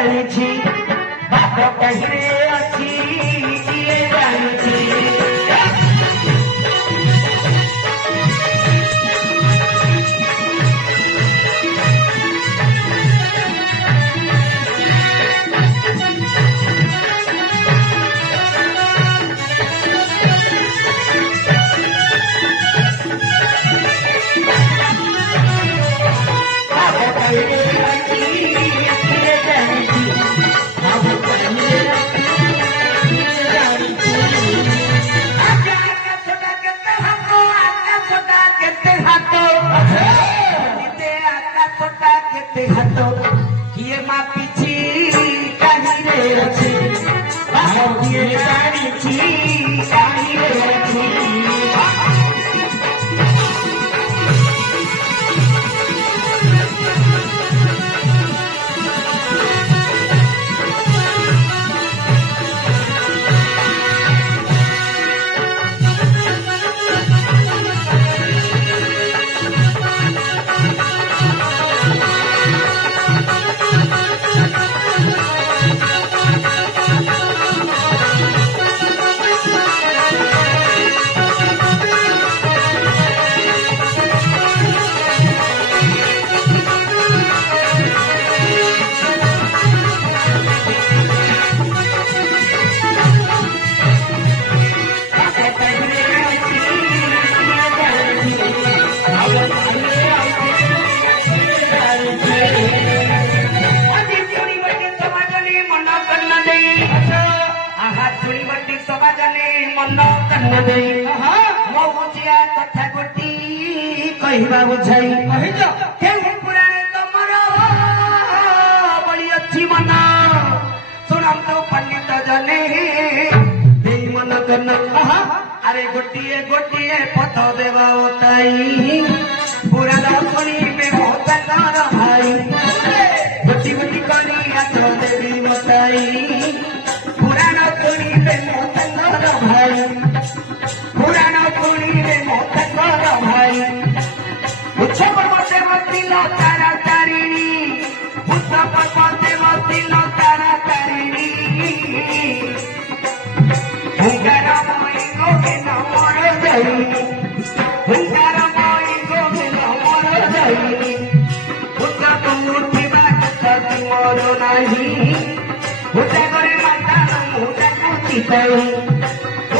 ଜାଣିଛି ବାଟ କାହିଁରେ ଅଛି କିଏ ଜାଣିଛି किए मापिची काहीरे अछि किए जानिछि काहीरे अछि कथा गोटी कहवा बुझाई पुराणे तमर बड़ी अच्छी मन शुणत पंडित जने मन करना अरे गोटिए गोटिए पथ देवा बताई पुराण शुणिबे मोहतर भाई गोटी गोटी करी आस देवी मताई पुराण शुणिबे मोहतर भाई पुराण शुणिबे मोहतर भाई उच्च पर्वते मतिल तारा तारिणी उच्च पर्वते मतिल तारा तारिणी हुंगारमयी गोविंद मोर जई हुंगारमयी गोविंद मोर जई पुत्र उठिबा कथा मोर नाही उठा करे माता मुटा चिताई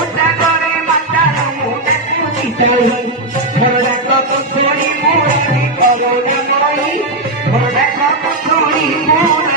उठा करे माता मुटा चिताई मोरा कप छोड़ी मोरी करोनी मोई मोरा कप छोड़ी मोरी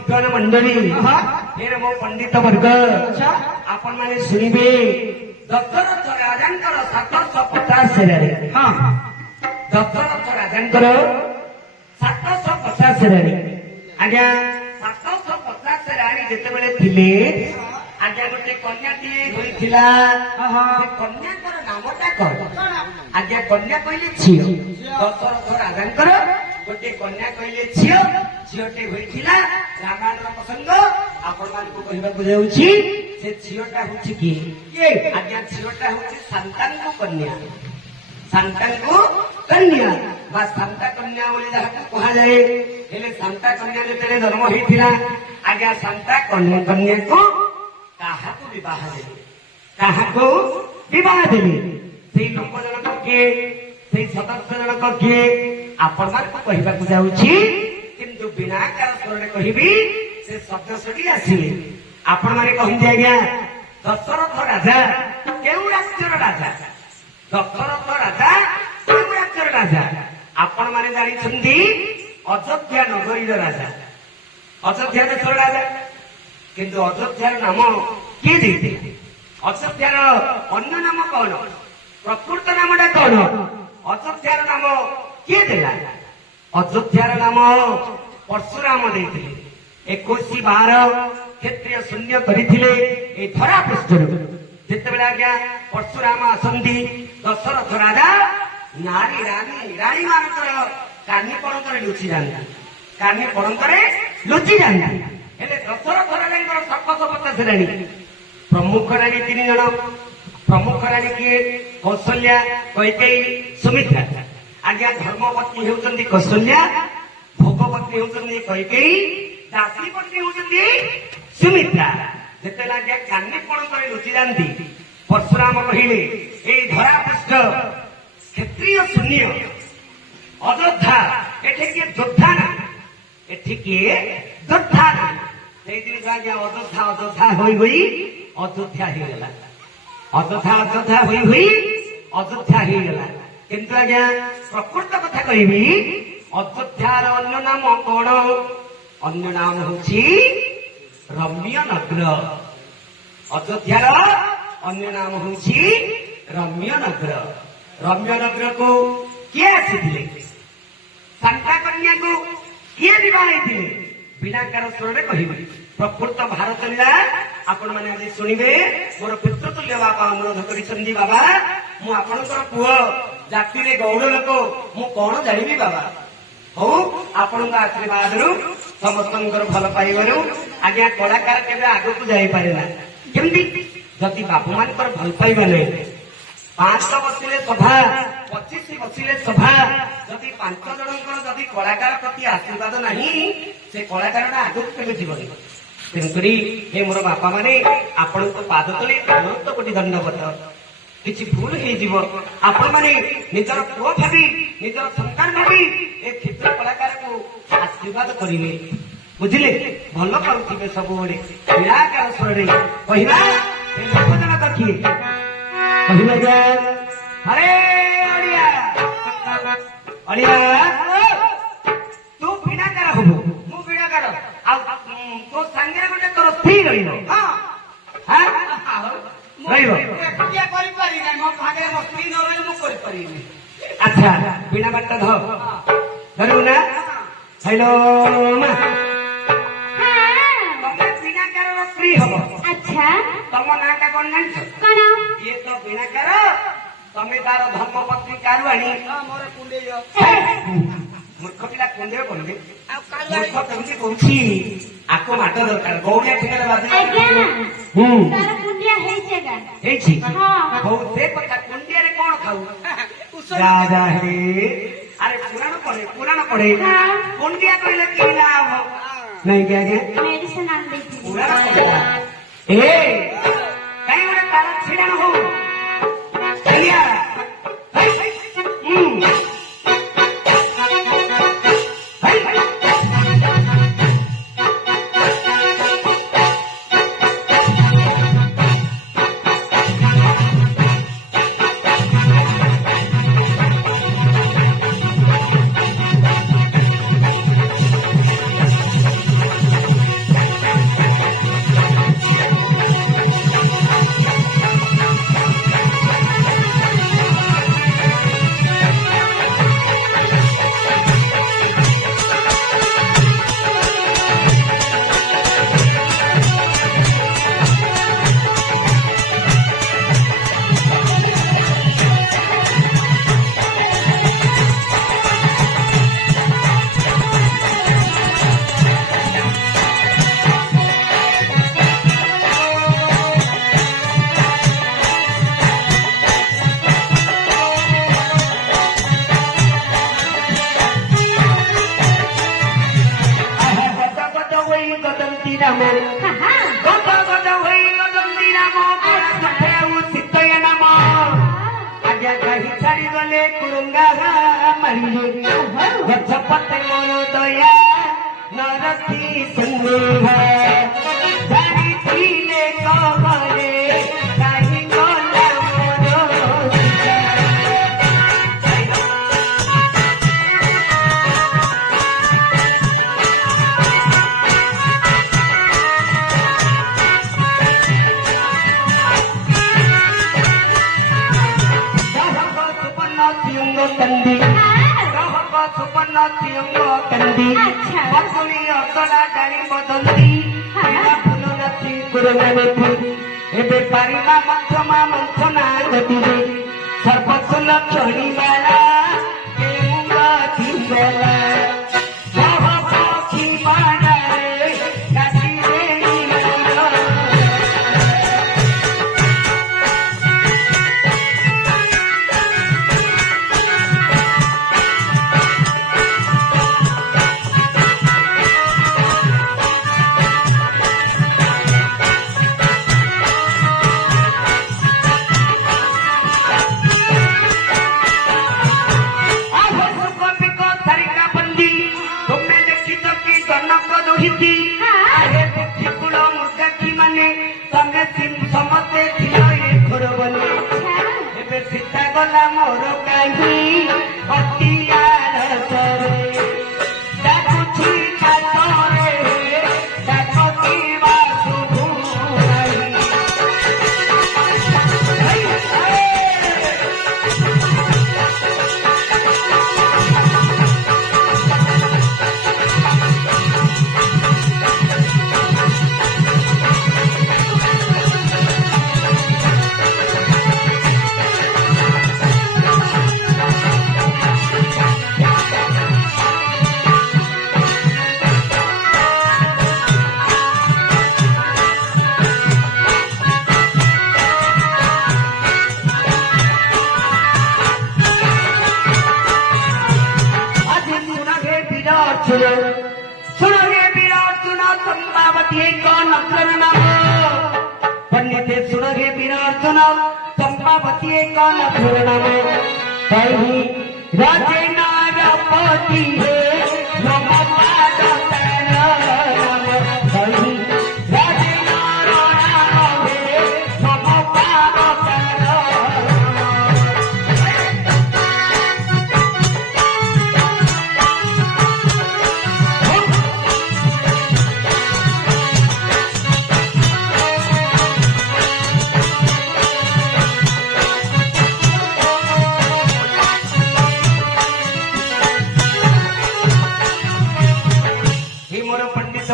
विद्वान मंडळी हे मो पंडित वर्ग आपण माने शुणिबे दशरथ राजांकर 750 रे दशरथ राजांकर 750 रे आज्ञा 750 राणी जेतेबेले थिले आज्ञा गोटे कन्या टिए होइथिला कन्याकर नामटा कौन आज्ञा कन्या कहले झियो दशरथ राजांकर गोटे कन्या कहले झियो झियोटे होइथिला रामायण प्रसंग आपण मानकु कहिबाकु जाउछि से झियोटा होछि कि आज्ञा झियोटा होछि संतानकु कन्या संतानकु कन्या बा संता कन्या बोली जहां कहा जाए हेले संता कन्या जेतेले जन्म होइथिला आज्ञा संता कन्या को काहाको विवाह देले काहाको विवाह देले सेई लोक जनक किए सेई सदस्य जनक किए आपण मानकु कहिबाकु जाउछि किंतु बिना कार स्वरे कहिबी से सदस्यटी आसिले आपण माने कहिजे आज्ञा दशरथ राजा केउ राज्यर राजा दशरथ राजा केउ राज्यर राजा आपण माने जानि छंदी अयोध्या नगरीर राजा अयोध्या देशर राजा किंतु अयोध्यार नाम किए देते अयोध्यार अन्य नाम कौन प्रकृत नामटा कौन अयोध्यार नाम किए देला अयोध्यार नाम परशुराम देते 21-12 क्षेत्रीय शून्य करथिले ए धरा पृष्ठर जेतेबेला आज्ञा परशुराम आसंदी दशरथ राजा नारी रानी मानकर कानी पणकर लुचि जांदा कानी पणकर लुचि जांदा हेले दशरथ राजांकर 750 राणी प्रमुख राणी 3 जण प्रमुख राणी किए कौशल्या कैकेयी सुमित्रा आज्ञा धर्मपत्नी हेउचंदी कौशल्या भोगपत्नी हेउचंदी कैकेयी दासी पत्नी हेउचंदी सुमित्रा जेतेला आज्ञा कानी पणकर लुचि जांदी परशुराम कहिले ए धरा पृष्ठ क्षेत्रीय शून्य अयोध्या एठे किए योद्धा ना एठे किए योद्धा ना सेई दिन आज्ञा अयोध्या होई होई अयोध्या ही गेला अयोध्या होई होई अयोध्या ही गेला किंतु आज्ञा प्रकृत कथा कहिबी अयोध्यार अन्य नाम कोन अन्य नाम होछि रम्य नगर अयोध्यार अन्य नाम होछि रम्य नगर को किए आसिथिले संता कन्या को किए विवाह हेतिले बिना कार स्वरे कहिबे प्रकृत भारत लीला आपण माने आज सुनिबे मोर पितृतुल्य बाबा अनुरोध करिसंदी बाबा मु आपनकर पुओ जाति रे गौड़ लोक मु कोन जानिबी बाबा हो आपनका आशीर्वाद रु समस्तंकर भल पाइबरु आज्ञा कलाकार केबे आगु को जाई पारे ना केमती जति बापू मानकर भल पाइबे नै 5 बसिले सभा 25 बसिले सभा जदि 5 जनकर जदि कलाकार प्रति आशीर्वाद नहीं से कलाकार आगु केबे जीवन तेणुकरी हे मोर बापा माने आपण पाद तले अनंत कोटि दंडवत किछि भूल हे जीव आपण माने निजर पुओ भाबी निजर संतान भाबी ए क्षेत्र कलाकार को आशीर्वाद करिले बुझिले भल करूथिबे सब बडे निराकार स्वरे कहिबा ए लोकजना कथि कहिबा जे अरे अड़िया अड़िया तू बिना कर होबो मु बिना कर आ तो संगे गोटे तोर स्त्री रहिबो हां हां रहिबो एकिया करि पारि नै मो भागे मो स्त्री न रहि मु करि पारि नै अच्छा बिना बात ध धरु ना हेलो मा तमे बिना कर स्त्री हो अच्छा तम नाटा कोन नै कोन ये तो बिना कर तमे तार धर्मपत्नी कारुआणी मोर कुंडेय मूर्ख पिला कुंडेय कोनबे आ कारुआणी मूर्ख केमती कोछि आको माट दरकार गौड़िया ठेला बाजे तार कुंडिया हेछि हां हो से पता कुंडिया रे कोन खाऊ राजा हे अरे पुराण पड़े कुंडिया कहले की लाभ नहीं क्या क्या मेडिसिन आन देती पुराण ए कहीं गोटे तार छिड़ाण हो चलिया ଆଜ୍ଞା କାହିଁ ଛାଡ଼ି ଗଲେ କୁରୁଙ୍ଗା ମାରିଲେ ଗଛ ପତେ ମୋର ଦୟା ନରଖି ସ୍ନେହ ଜାଣିଥିଲେ କବରେ କାହିଁ ଗଲା ମୋର कंदी कहब सुपन्न सिंह कंदी बसुली असला डाली बदंती फूल नथी कुरंगती एबे पारिमा मंथना गतिले सर्वसुल चढ़ी बाला केमुंगा थिबला सह पक्षी बाड़ारे काटिले समस्ते घर बने एबे सीता गला मोर कहीं बतियार डाकुची कातरे डाकती बासु सुनोगे वीरार्जुन चंपावती नगर नाम पंडित सुनोगे वीरार्जुन चंपावती नगर नाम कहीं राजे नारपति है नम पाद नाम कहीं राजे नारायण है नम पाद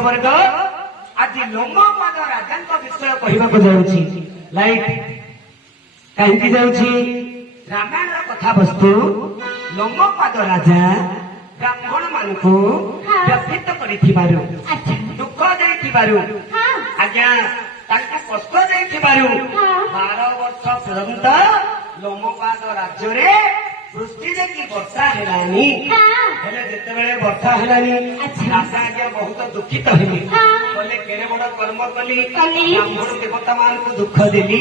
वर्ग आज लोमपाद राजा विषय कहवाक जाऊँगी लाइक कहीं जाऊँगी रामायण कथा वस्तु लोमपाद राजा ब्राह्मण मान व्यथित कर दुख दे आज्ञा कष्ट दे 12 वर्ष पर्यंत लोमपाद राज्य वृष्टि देखी वर्षा हेलानी जिते वर्षा हेलानी राजा आज्ञा बहुत दुखित हेली बोले केरे बड़ कर्म कली ब्राह्मण देवता मान को दुख देली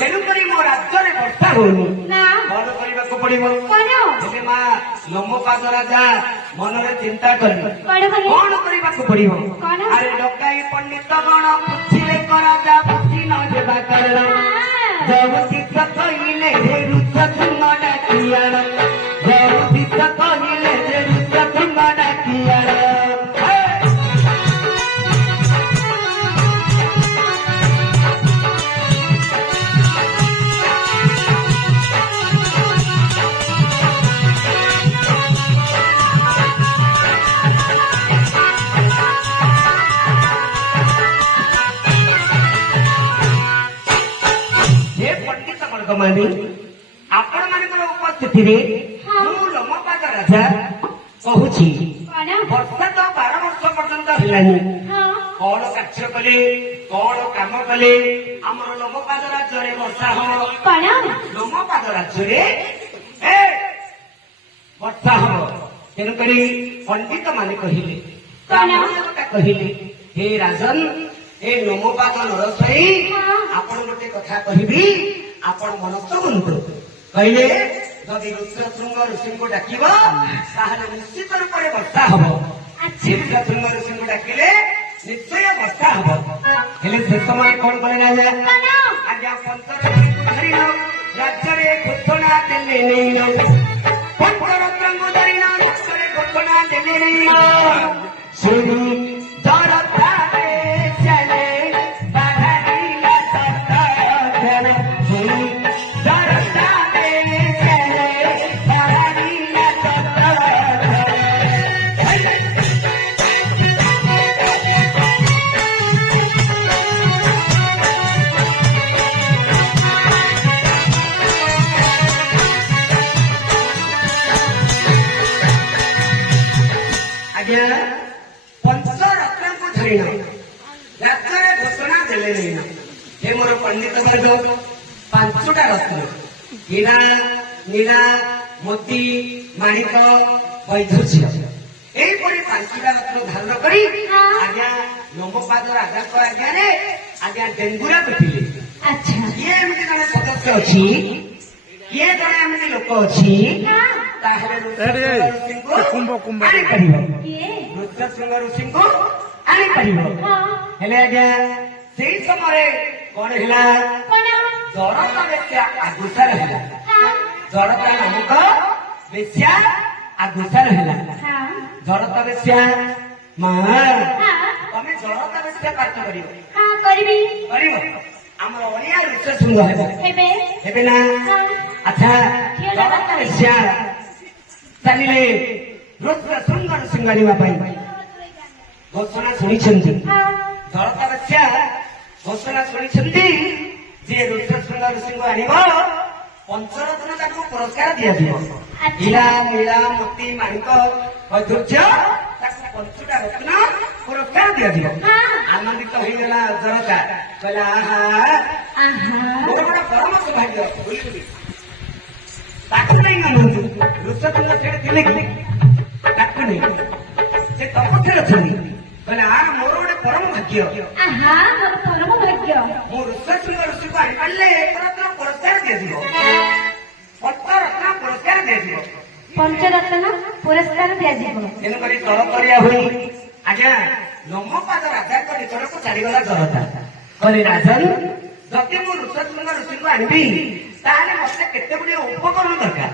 तेणुक मो राज्य में वर्षा होनी कौन करने पड़े माँ लोमपाद राजा मन में चिंता कर कौन करने पड़ो अरे डकाई पंडित गण बुझिले राजा बुझी न देवा कारण जबती कहले रुच तुम डाकियाण जबती कहले रुच तुम डाकियाण मानी आपण मान उपस्थिति लोमपाद राजा कहूँ वर्षा तो 12 वर्ष पर्यंत हेलानी कौन कार्य कले कौन काम कले आम लोमपाद राज्य वर्षा हम लोमपाद राज्य वर्षा हम तेणुक पंडित मान कहले हे राजन हे लोमपाद नरसाई आपण गोटे कथा कहबी आपण मनस्थ बनतु କହିଲେ ଯଦି ଋଷଶୃଙ୍ଗ ଋଷିଙ୍କୁ ଡାକିବ ତାହେଲେ ନିଶ୍ଚିତ ରୂପରେ ବର୍ଷା ହବ। ଋଷଶୃଙ୍ଗ ଋଷିଙ୍କୁ ଡାକିଲେ ନିଶ୍ଚୟ ବର୍ଷା ହବ। ହେଲେ ସେ ସମୟରେ କଣ କଲେ ରାଜା? ଆଜ୍ଞା ପଞ୍ଚରତ୍ନଙ୍କୁ ଧରିଲ ରାଜ୍ୟରେ ଘୋଷଣା ଦେଲେ ନେଇ, ପଞ୍ଚରତ୍ନଙ୍କୁ ଧରିଲ ରାଜ୍ୟରେ ଘୋଷଣା ଦେଲେ ନେଇ, ଶୁଣି ଦରଦାରେ ଚାଲେ ବାହାରିଲା ସତର, ଶୁଣି ଦରଦାରେ ଚାଲେ ବାହାରିଲା ସତର। ଆଜ୍ଞା ପଞ୍ଚରତ୍ନଙ୍କୁ ଧରିଲ ରାଜ୍ୟରେ ଘୋଷଣା ଦେଲେ ନେଇ, ହେ ମୋର ପଣ୍ଡିତ ବର୍ଗ, ପାଞ୍ଚଟା ରତ୍ନ ହୀରା ନୀଳା ମୋତି ମାଣିକ ବୈଧୁର୍ଯ୍ୟ ଏହିପରି ପାଞ୍ଚଟା ରତ୍ନ ଧାରଣ କରି ଆଜ୍ଞା ଲୋମପାଦ ରାଜାଙ୍କ ଆଜ୍ଞାରେ ଆଜ୍ଞା ଡେଙ୍ଗୁରା ପିଟିଲେ। କିଏ ଏମିତି ଜଣେ ସଦସ୍ୟ ଅଛି, କିଏ ଜଣେ ଏମିତି ଲୋକ ଅଛି ତାହେଲେ ଋଷଶୃଙ୍ଗ ଆଣିପାରିବ, ଋଷଶୃଙ୍ଗ ଋଷିଙ୍କୁ ଆଣିପାରିବ। ହେଲେ ଆଜ୍ଞା ସେଇ ସମୟରେ କଣ ହେଲା? ଜରତା ବେଶ୍ୟା ଆଗୁସାର ହେଲା। ଜରତା ନାମକ ବେଶ୍ୟା ଆଗୁସାର ହେଲା। ଜରତା ବେଶ୍ୟା ମା ତମେ ଜରତା ବେଶ୍ୟା ପାଠ କରିବ? କରିବ। ଆମର ଓଡିଆ ଋଷଶୃଙ୍ଗ ହେବ, ହେବେ ନା? ଆଚ୍ଛା ଜରତା ବେଶ୍ୟା ଚାଲିଲେ ଋଷଶୃଙ୍ଗ ଋଷିଙ୍କୁ ଆଣିବା ପାଇଁ ଘୋଷଣା ଶୁଣିଛନ୍ତି। ଜରତା ବେଶ୍ୟା ଘୋଷଣା ଶୁଣିଛନ୍ତି ଯେ ଋଷଶୃଙ୍ଗ ଋଷିଙ୍କୁ ଆଣିବ ପଞ୍ଚରତ୍ନ ତାକୁ ପୁରସ୍କାର ଦିଆଯିବ। ହୀରା ନୀଳା ମୋତି ମାଣିକ ବୈଧୁର୍ଯ୍ୟ ତାକୁ ପଞ୍ଚଟା ରତ୍ନ ପୁରସ୍କାର ଦିଆଯିବ। ଆନନ୍ଦିତ ହେଇଗଲା ଜରତା, କହିଲା ମୋର ଗୋଟେ ପରମ ସୌଭାଗ୍ୟ ବୁଲି ତାକୁ ନେଇ ମାନନ୍ତୁ। ଋଷଶୃଙ୍ଗ ସେଠି ଥିଲେ କି? ତାକୁ ନେଇ ସେ ତପସ୍ୟାରେ ଅଛନ୍ତି। କହିଲେ ମୋର ଗୋଟେ ପରମ ଭାଗ୍ୟ, ମୁଁ ଋଷଶୃଙ୍ଗ ଋଷିଙ୍କୁ ଆଣିପାରିଲେ ଏକରତ୍ନ ପୁରସ୍କାର ଦିଆଯିବ, ପଞ୍ଚରତ୍ନ ପୁରସ୍କାର ଦିଆଯିବ। ତେଣୁକରି ତରତରିଆ ହୋଇ ଆଜ୍ଞା ଲୋମପାଦ ରାଜାଙ୍କ ନିକଟକୁ ଚାଲିଗଲା ଜରତା। କହିଲେ ରାଜନ, ଯଦି ମୁଁ ଋଷଶୃଙ୍ଗ ଋଷିଙ୍କୁ ଆଣିବି ତାହେଲେ ମତେ କେତେ ଗୁଡିଏ ଉପକରଣ ଦରକାର।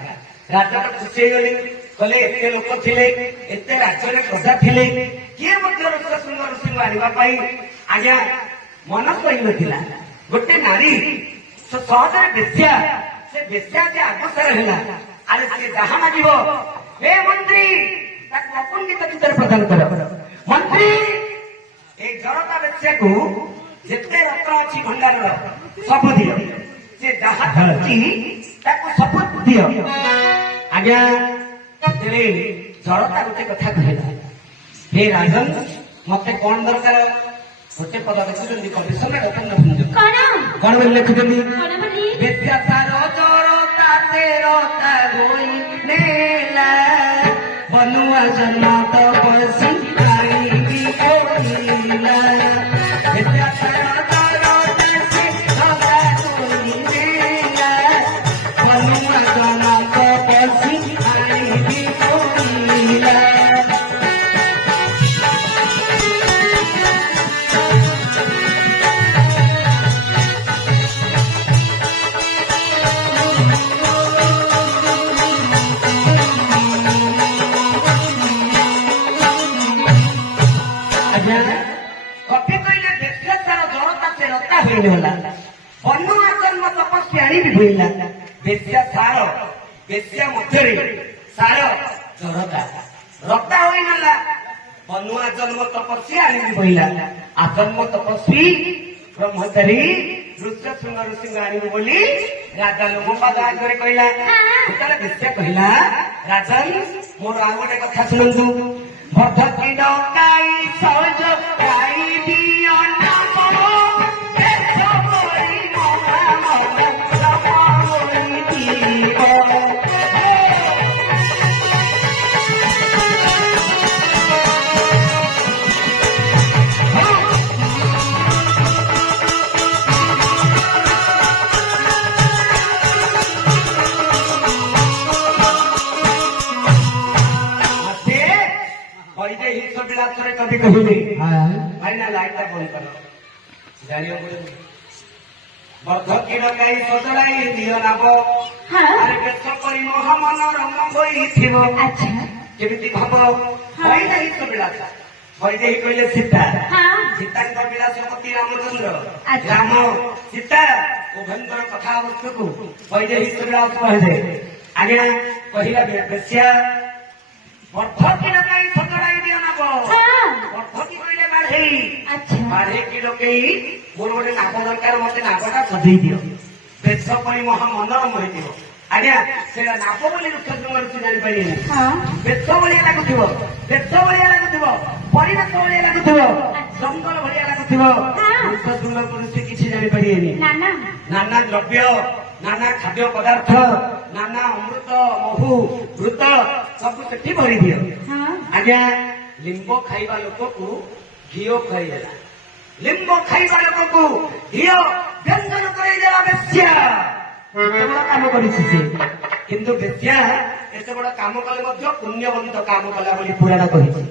ରାଜା ତ ଖୁସି ହେଇଗଲେ, କହିଲେ ଏତେ ଲୋକ ଥିଲେ, ଏତେ ରାଜ୍ୟରେ ପ୍ରଜା ଥିଲେ, କିଏ ମଧ୍ୟ ଋଷଶୃଙ୍ଗ ଋଷିଙ୍କୁ ଆଣିବା ପାଇଁ ଆଜ୍ଞା ମନ କରିନଥିଲା। ଗୋଟେ ନାରୀ ସହଜରେ ବେଶ୍ୟା, ସେ ବେଶ୍ୟା ଯେ ଆଗୁସାର ହେଲା, ଆରେ ସିଏ ଯାହା ମାଗିବ, ହେ ମନ୍ତ୍ରୀ ତାକୁ ଅକୁଣ୍ଠିତ ଚିତ୍ତରେ ପ୍ରଦାନ କର। ମନ୍ତ୍ରୀ ଏଇ ଜରତା ବେଶ୍ୟାକୁ ଯେତେ ରତ୍ନ ଅଛି ଭଣ୍ଡାରର ସବୁ ଦିଅ, ସେ ଯାହା ଚାହୁଁଛି ତାକୁ ସବୁ ଦିଅ। ଆଜ୍ଞା ଜରତା ଗୋଟେ କଥା କହିଲା, ହେ ରାଜନ ମତେ କଣ ଦରକାର? ଗୋଟେ ପଦ ଦେଖୁଛନ୍ତି କମିଶନ କଣ ବୋଲି ଲେଖୁଛନ୍ତି? ବେଶ୍ୟା ସାର ଜରତା ତେରତା ଗୋଇ ନେଲା, ବନୁଆ ଜନ୍ମ ତପସ୍ୀ ଆଣିବି କୋଇଲା। ବେଶ୍ୟା ସାର ଜରତା ତେରତା ଗୋଇ ନେଲା, ବନୁଆ ଜନ୍ମ ତପସ୍ୀ ଆଣିବି କୋଇଲା। କପି କହିଲେ ବେଶ୍ୟା ସାର ଜରତା ସେ ରତା ହୋଇଗଲା, ବନୁଆ ଜନ୍ମ ତପସ୍ୟା ଆଣିବି ହୋଇଲା। ବେଶ୍ୟା ସାର, ବେଶ୍ୟା ମଧ୍ୟରେ ସାର ଜରତା, ରତା ହୋଇଗଲା, ବନୁଆ ଜନ୍ମ ତପସ୍ୟା ଆଣିବି ହୋଇଲା। ଆଜନ୍ମ ତପସ୍ୱୀ ବ୍ରହ୍ମଚାରୀ ଋଷଶୃଙ୍ଗ ଋଷିଙ୍କୁ ଆଣିବୁ ବୋଲି ରାଜା ଲୋମପାଦ ଆଗରେ କହିଲା। ସେତେବେଳେ ବେଶ୍ୟା କହିଲା, ରାଜନ ମୋର ଆଉ ଗୋଟେ କଥା ଶୁଣନ୍ତୁ। ଭଦ୍ରକି ଡକାଇ ସହଜ ଖାଇବି ଅଣ୍ଡା ପର, ଦେଶ କରି ମହା ମନ ସପରିଥିବ। ବିଳାସରେ କବି କହିଲେ ଭାଇନା ଲାଇଟ୍ ଟା ବନ୍ଦ କର ଜାଣିବାକୁ ବର୍ଦ୍ଧକୀ ଡକାଇ ସଜଡ଼ାଇ ଦିଅ ନାବ ଆରେ ବେଶ କରି ମହାମନୋରମ ହୋଇଥିବ କେମିତି ଭାବ ବୈଦେହୀଙ୍କ ବିଳାସ ବୈଦେହୀ କହିଲେ ସୀତା ସୀତାଙ୍କ ବିଳାସପତି ରାମଚନ୍ଦ୍ର ରାମ ସୀତା ଉଭୟଙ୍କର କଥାବସ୍ତୁକୁ ବୈଦେହୀଙ୍କ ବିଳାସ କୁହାଯାଏ ଆଜ୍ଞା କହିଲା ବେଶ୍ୟା ବର୍ଦ୍ଧକୀ ଡକାଇ ସଜଡ଼ାଇ ଦିଅ ନାବ ବର୍ଦ୍ଧକୀ କହିଲେ ବାଢେଇ ବାଢେଇକି ଡକେଇ ମୋର ଗୋଟେ ନାଗ ଦରକାର ମତେ ନାଗଟା ସଜେଇ ଦିଅ ବେଶ ପାଇଁ ମହା ମନୋରମ ହେଇଥିବ ଆଜ୍ଞା ସେଇଟା ନାଗ ବୋଲି ଋଷି ଜାଣିପାରିବେ ବେଶ ଭଳିଆ ଲାଗୁଥିବ ବେଶ ଭଳିଆ ଲାଗୁଥିବ ପରିବେଶ ଭଳିଆ ଲାଗୁଥିବ ଜଙ୍ଗଲ ଭଳିଆ ଲାଗୁଥିବ ଋଷି କିଛି ଜାଣିପାରିବେନି ନାନା ଦ୍ରବ୍ୟ ନାନା ଖାଦ୍ୟ ପଦାର୍ଥ ନାନା ଅମୃତ ମହୁ ଘୃତ ସବୁ ସେଠି ଭରି ଦିଅ ଆଜ୍ଞା ଲିମ୍ବ ଖାଇବା ଲୋକକୁ ଘିଅ ଖୁଆଇଦେଲା ଲିମ୍ବ ଖାଇବା ଲୋକକୁ ଘିଅ ବ୍ୟଞ୍ଜନ କରାଇଦେଲା ବେଶ୍ୟା ଏତେ ବଡ କାମ କରିଛି ସେ କିନ୍ତୁ ବେଶ୍ୟା ଏତେ ବଡ କାମ କଲେ ମଧ୍ୟ ପୁଣ୍ୟବନ୍ତ କାମ କଲା ବୋଲି ପୁରାଣ କହିଛି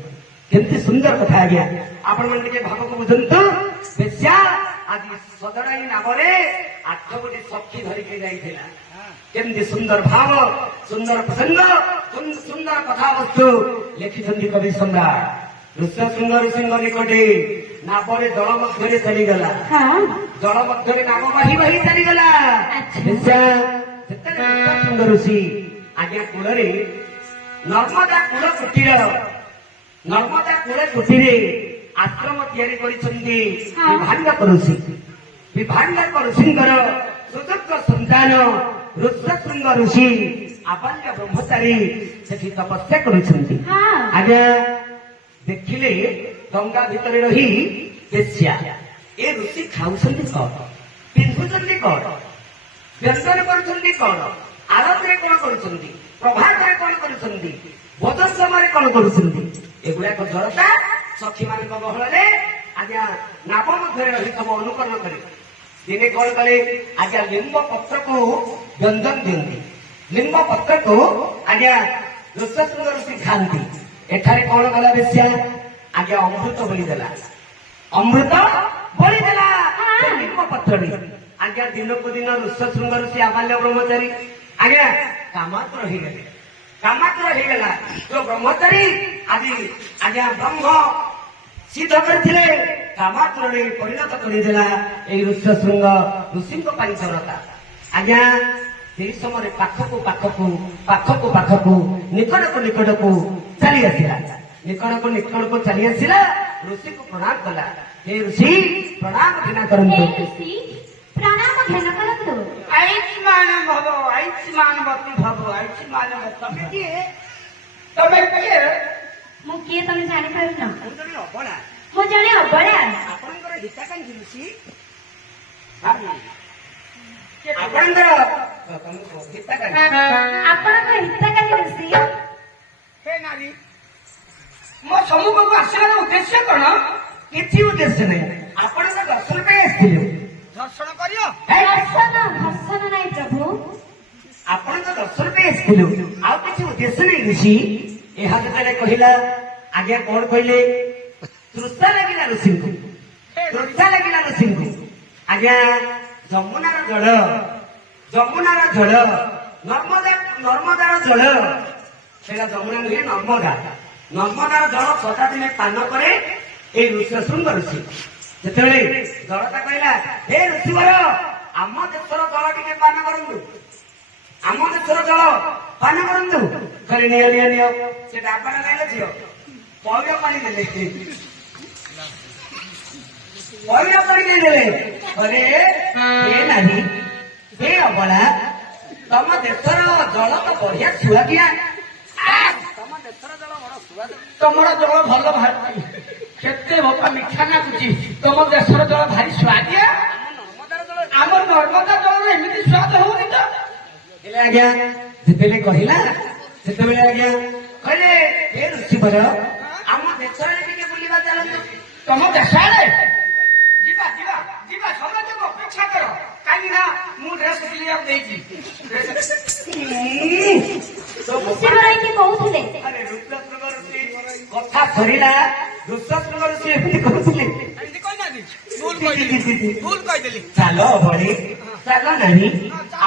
କେମିତି ସୁନ୍ଦର କଥା ଆଜ୍ଞା ଆପଣମାନେ ଟିକେ ଭାବକୁ ବୁଝନ୍ତୁ ବେଶ୍ୟା ଆଜି ସଜଡ଼ାଇ ନାମରେ 8 ଗୋଟି ସଖୀ ଧରିକି ଯାଇଥିଲା କେମିତି ସୁନ୍ଦର ଭାବ ସୁନ୍ଦର ପ୍ରସଙ୍ଗ ସୁନ୍ଦର କଥାବସ୍ତୁ ଲେଖିଛନ୍ତି କବି ସମ୍ରାଟ ଋଷ୍ୟଶୃଙ୍ଗ ଋଷିଙ୍କ ନିକଟେ ନାବରେ ଜଳ ମଧ୍ୟରେ ଚାଲିଗଲା ଜଳ ମଧ୍ୟରେ ନାମ ବାହି ବାହି ଚାଲିଗଲା ଯେତେବେଳେ ଋଷ୍ୟଶୃଙ୍ଗ ଋଷି ଆଜ୍ଞା କୂଳରେ ନର୍ମଦା କୂଳ କୁଟିରେ ଆଶ୍ରମ ତିଆରି କରିଛନ୍ତି ବିଭାଣ୍ଡକ ଋଷିଙ୍କର ସୁଯୋଗ୍ୟ ସନ୍ତାନ ଋଷ୍ୟଶୃଙ୍ଗ ଋଷି ଆବାଲ୍ୟ ବ୍ରହ୍ମଚାରୀ ସେଠି ତପସ୍ୟା କରୁଛନ୍ତି ଆଜ୍ଞା ଦେଖିଲେ ଗଙ୍ଗା ଭିତରେ ରହି ବେଶ୍ୟା ଏ ଋଷି ଖାଉଛନ୍ତି କଣ ପିନ୍ଧୁଛନ୍ତି କଣ ବ୍ୟଞ୍ଜନ କରୁଛନ୍ତି କଣ ଆରତିରେ କଣ କରୁଛନ୍ତି ପ୍ରଭାତରେ କଣ କରୁଛନ୍ତି ଭୋଜନ ସମୟରେ କଣ କରୁଛନ୍ତି ଏଗୁଡାକ ଜଳତା ସଖୀମାନଙ୍କ ଗହଳରେ ଆଜ୍ଞା ନାବ ମଧ୍ୟରେ ରହି ସବୁ ଅନୁକରଣ କରେ ଦିନେ କଣ କଲେ ଆଜ୍ଞା ଲିମ୍ବ ପତ୍ରକୁ ବ୍ୟଞ୍ଜନ ଦିଅନ୍ତି ଲିମ୍ବ ପତ୍ରକୁ ଆଜ୍ଞା ଋଷ୍ୟଶୃଙ୍ଗ ଋଷି ଖାଆନ୍ତି ଏଠାରେ କଣ କଲା ବେଶ୍ୟା ଆଜ୍ଞା ଅମୃତ ବଳିଦେଲା ଲିମ୍ବ ପତ୍ରରେ ଆଜ୍ଞା ଦିନକୁ ଦିନ ଋଷ୍ୟଶୃଙ୍ଗ ଋଷି ଆବାଲ୍ୟ ବ୍ରହ୍ମଚାରୀ ଆଜ୍ଞା କାମାତୁର ହେଇଗଲା ଯୋଉ ବ୍ରହ୍ମଚାରୀ ଆଜି ଆଜ୍ଞା ବ୍ରହ୍ମ ସିଦ୍ଧ କରିଥିଲେ କାମାତୁରରେ ପରିଣତ କରିଦେଲା ଏଇ ଋଷ୍ୟଶୃଙ୍ଗ ଋଷିଙ୍କ ପାଇଁ ଜନତା ଆଜ୍ଞା ସେଇ ସମୟରେ ପାଖକୁ ନିକଟକୁ ଚାଲି ଆସିଲା ଋଷିକୁ ପ୍ରଣାମ କଲା ହେ ଋଷି ପ୍ରଣାମ ଘୃଣା କରନ୍ତୁ ଆୟୁଷ୍ମାନ ଭବ ତମେ କିଏ ମୁଁ କିଏ ତମେ ଜାଣିପାରୁନ ମୁଁ ଜଣେ ଅବଳା ଆପଣଙ୍କର ହିତାକାଂକ୍ଷୀ ଋଷି ଆପଣଙ୍କ ହିତାକାଂକ୍ଷୀ ଋଷି ହେ ନାରୀ ମୋ ସମ୍ମୁଖକୁ ଆସିବାର ଉଦ୍ଦେଶ୍ୟ କଣ କିଛି ଉଦ୍ଦେଶ୍ୟ ନାହିଁ ଆପଣଙ୍କ ଦର୍ଶନ ପାଇଁ ଆସିଥିଲେ ଦର୍ଶନ କରିବ ଧର୍ଷଣ ନାହିଁ ପ୍ରଭୁ ଆପଣଙ୍କ ଦର୍ଶନ ପାଇଁ ଆସିଥିଲୁ ଆଉ କିଛି ଉଦ୍ଦେଶ୍ୟ ନାହିଁ ଋଷି ଏହା ଯେତେବେଳେ କହିଲା ଆଜ୍ଞା କଣ କହିଲେ ତୃଷା ଲାଗିଲା ଋଷିଙ୍କୁ ଆଜ୍ଞା ଯମୁନାର ଜଳ ନର୍ମଦାର ଜଳ ସେଇଟା ଯମୁନା ନୁହେଁ ନର୍ମଦାର ଜଳ ସଦାଦିନେ ପାନ କରେ ଏଇ ଋଷ୍ୟଶୃଙ୍ଗ ଋଷି ଯେତେବେଳେ ଜଳଟା କହିଲା ହେ ଋଷିବର ଆମ ଦେଶର ଜଳ ଟିକେ ପାନ କରନ୍ତୁ କହିଲେ ନିଅ ସେ ଡାବାଟା ନେଲେ ଝିଅ ପଇଡ଼ ପାଣି ନେଲେ କହିଲେ ଏ ନାହିଁ ହେ ଅବଳା ତମ ଦେଶର ଜଳ ତ ବଢିଆ ସୁଆଦିଆ ତମ ଦେଶର ଜଳ ବଡ ସୁଆଦ ତମର ଜଳ ଭଲ ବାହାରୁଛି କେତେ ଭପା ମିଠା ନାଗୁଛି ତମ ଦେଶର ଜଳ ଭାରି ସୁଆଦିଆ ଆମ ନର୍ମଦା ଜଳର ଏମିତି ସ୍ୱାଦ ହଉନି ତ ହେଲେ ଆଜ୍ଞା ଯେତେବେଳେ କହିଲା ସେତେବେଳେ ଆଜ୍ଞା କହିଲେ ଏ ଋଷିବର ଆମ ଦେଶରେ ଟିକେ ବୁଲିବା ଚାଲନ୍ତୁ ତମ ଦେଶ ଆଡେ ଯିବା ସମସ୍ତେ ଅପେକ୍ଷା କର କାହିଁକି ନା ମୁଁ ଡ୍ରେସ ସିଲେଇବାକୁ ଦେଇଛି କହୁଥିଲେ କଥା ସରିଲା ଋଷଶୃଙ୍ଗ ଋଷି ଏମିତି କରୁଥିଲେ। ଏମିତି କହିନାହାନ୍ତି ଭୁଲ କହିଦେଲି ଭୁଲ କହିଦେଲି ଚାଲ ଭଳି ଚାଲ ନାହିଁ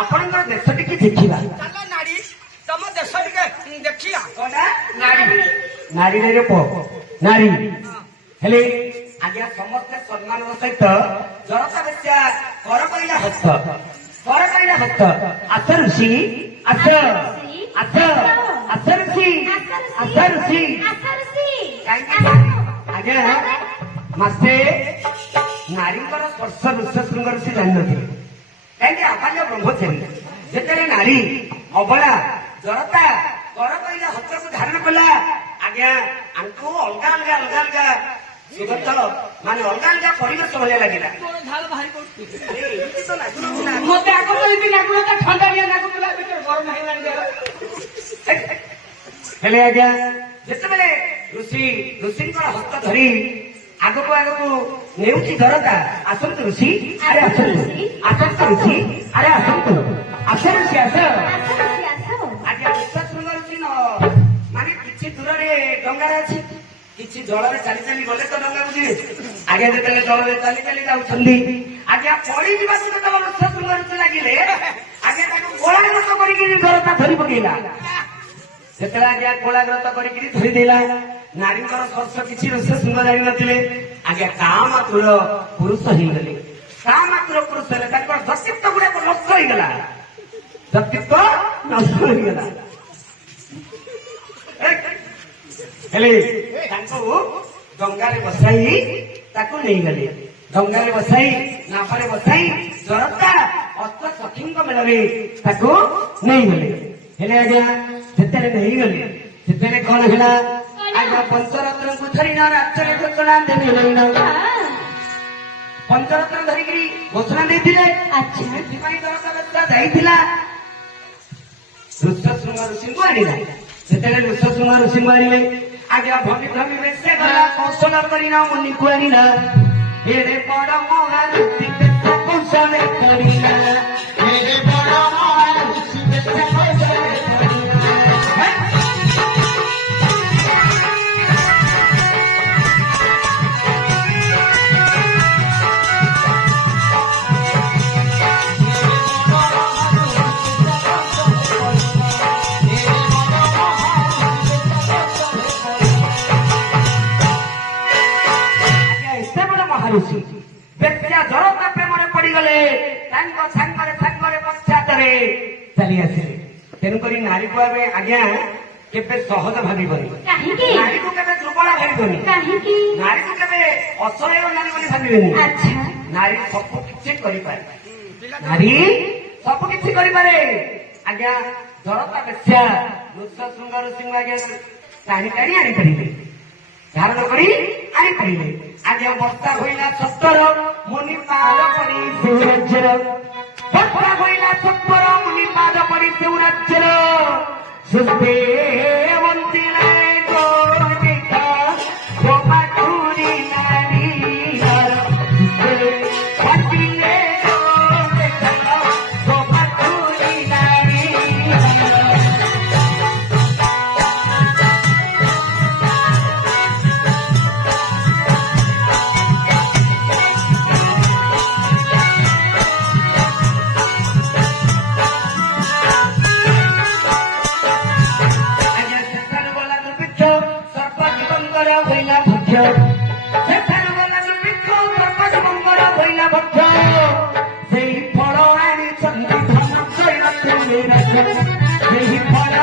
ଆପଣଙ୍କର ଦେଶ ଟିକେ ଦେଖିବା। ଚାଲ ନାରୀ ତମ ଦେଶ ଟିକେ ଦେଖିବା କଣ ନାରୀ ନାରୀରେ ପ ନାରୀ ହେଲେ ଆଜ୍ଞା ସମସ୍ତେ ସମ୍ମାନର ସହିତ ଜନତା ବେଶ୍ୟା କର କହିଲା ହସ୍ତ କର କହିଲା ହସ୍ତ ଆସ ଋଷି ଆସ ଆସ ଆସ ଋଷି ଆସ ଋଷି କାହିଁକି ଆଜ୍ଞା ମାସେ ନାରୀଙ୍କର ସ୍ପର୍ଶ ଋଷଶୃଙ୍ଗ ଋଷି ଜାଣିନଥିଲେ। କାହିଁକି ଆବାଲ୍ୟ ବ୍ରହ୍ମଚାରୀ ଯେତେବେଳେ ନାରୀ ଅବଳା ଜନତା କର କହିଲା ହସ୍ତକୁ ଧାରଣ କଲା ଆଜ୍ଞା ଆମକୁ ଅଲଗା ଅଲଗା ଅଲଗା ଅଲଗା ସୁଗତ ମାନେ ଅଲଗା ଅଲଗା ପରିବେଶ ଭଳିଆ ଲାଗିଲା। ତୋର ଝାଳ ବାହାରି ପଡୁଛି ଆରେ ଏମିତି ତ ଲାଗୁନଥିଲା। ମତେ ଆଗ ଏମିତି ଲାଗୁନଥିଲା ଥଣ୍ଡାଳିଆ ଲାଗୁଥିଲା ଭିତରେ ଗରମ ହେଇଗଲାଣି ଦେହ। ହେଲେ ଆଜ୍ଞା ଯେତେବେଳେ ଋଷିଙ୍କର ହସ୍ତ ଧରି ଆଗକୁ ଆଗକୁ ନେଉଛି ଜନତା ଆସନ୍ତୁ ଋଷି ଆରେ ଆସନ୍ତୁ ଆସନ୍ତୁ ଋଷି ଆରେ ଆସନ୍ତୁ ଆସ ଋଷି ଆସ ଆଜ୍ଞା ଋଷଶୃଙ୍ଗ ଋଷି ମାନେ କିଛି ଦୂରରେ ଡଙ୍ଗାରେ ଅଛି କିଛି ଜଳରେ ଚାଲି ଚାଲି ଗଲେ ତ ଡଙ୍ଗା ବୁଝିବେ। ଆଜ୍ଞା ଯେତେବେଳେ ଜଳରେ ଚାଲି ଚାଲି ଯାଉଛନ୍ତି ଆଜ୍ଞା ପଡିଯିବାକୁ ଯେତେବେଳେ ଋଷଶୃଙ୍ଗ ଋଷି ଲାଗିଲେ ଆଜ୍ଞା ତାକୁ ଗୋଳାଗ୍ରତ କରିକି ଜନତା ଧରି ପକେଇଲା। ଯେତେବେଳେ ଆଜ୍ଞା ଗୋଳାଗ୍ରତ କରିକି ଧରିଦେଲା ନାରୀଙ୍କର ସ୍ପର୍ଶ କିଛି ଋଷଶୃଙ୍ଗ ଜାଣିନଥିଲେ ଆଜ୍ଞା ତା ମାତ୍ର ପୁରୁଷ ହେଇଗଲେ। ତା ମାତ୍ର ପୁରୁଷ ହେଲେ ତାଙ୍କର ବ୍ୟକ୍ତିତ୍ୱ ଗୁଡାକ ନଷ୍ଟ ହେଇଗଲା ବ୍ୟକ୍ତିତ୍ୱ ନଷ୍ଟ ହେଇଗଲା। ହେଲେ ତାଙ୍କୁ ଡଙ୍ଗାରେ ବସାଇ ତାକୁ ନେଇଗଲେ ଡଙ୍ଗାରେ ବସାଇ ନାଭରେ ବସାଇ ଜନତା ଅସ୍ତ ସଖୀଙ୍କ ମେଳରେ ତାକୁ ନେଇଗଲେ। ହେଲେ ଆଜ୍ଞା ଯେତେବେଳେ ନେଇଗଲେ ସେତେବେଳେ କଣ ହେଲା ଆଜ୍ଞା ପଞ୍ଚରତ୍ନଙ୍କୁ ଧରିନ ରାଜ୍ୟରେ ଘୋଷଣା ଦେବେ ନେଇନ ପଞ୍ଚରତ୍ନ ଧରିକିରି ଘୋଷଣା ଦେଇଥିଲେ। ସେଥିପାଇଁ ଜନତା ବେଶ୍ୟା ଯାଇଥିଲା ଋଷଶୃଙ୍ଗ ଋଷିଙ୍କୁ ଆଣିଲା। ସେତେବେଳେ ଋଷଶୃଙ୍ଗ ଋଷିଙ୍କୁ ଆଣିଲେ ଆଜ୍ଞା ଭମି ଭମି ବେଶେ ଗଲା କୌଶଳ କରିନ ମୁନିକୁ ଆଣିଲା ଏଡେ ବଡ ମହା ଋଷି ବେଶା କୌଶଳ କରିଲା ଏଡେ ବଡ ମହା ଋଷି ବେଶା କୌଶଳ ଋଷି ବେଶ୍ୟା ଜନତା ପ୍ରେମରେ ପଡିଗଲେ ତାଙ୍କ ସାଙ୍ଗରେ ସାଙ୍ଗରେ ପଶ୍ଚାତରେ ଚାଲି ଆସିଲେ। ତେଣୁକରି ନାରୀକୁ ଏବେ ଆଜ୍ଞା କେବେ ସହଜ ଭାବିବନି ନାରୀକୁ କେବେ ଦୁର୍ବଳ ଭାବିବନି ନାରୀକୁ କେବେ ଅସହାୟ ନାରୀ ବୋଲି ଭାବିବେନି। ନାରୀ ସବୁ କିଛି କରିପାରେ ନାରୀ ସବୁ କିଛି କରିପାରେ। ଆଜ୍ଞା ଜନତା ବେଶ୍ୟା ଋଷଶୃଙ୍ଗ ଋଷିଙ୍କୁ ଆଜ୍ଞା ଟାଣି ଟାଣି ଆଣିପାରିବେ ଧାରଣ କରି ଆଣିପାରିଲେ। ଆଜ୍ଞା ବର୍ଷା ହୋଇଲା ସତ୍ୱର ମୁନି ପାଦ ପରି ସେଉ ରାଜ୍ୟର ବର୍ଷା ହୋଇଲା ସତ୍ୱର ମୁନି ପାଦ ପରି ସେଉ ରାଜ୍ୟର ସୁସ୍ଥେ ବଞ୍ଚିଲେ ଗୋଟିକା ଗୋପାଠୁରୀ ନାରୀର ବଞ୍ଚିଲେ ଗୋପାଠୁରୀ ନାରୀର ସେଠାରୁ ଗଲା ବୃକ୍ଷ ସର୍ବଜୀବଙ୍କର ହୋଇଲା ଭକ୍ଷ ସେହି ଫଳ ଆଣିଛନ୍ତି ସେହି ଫଳ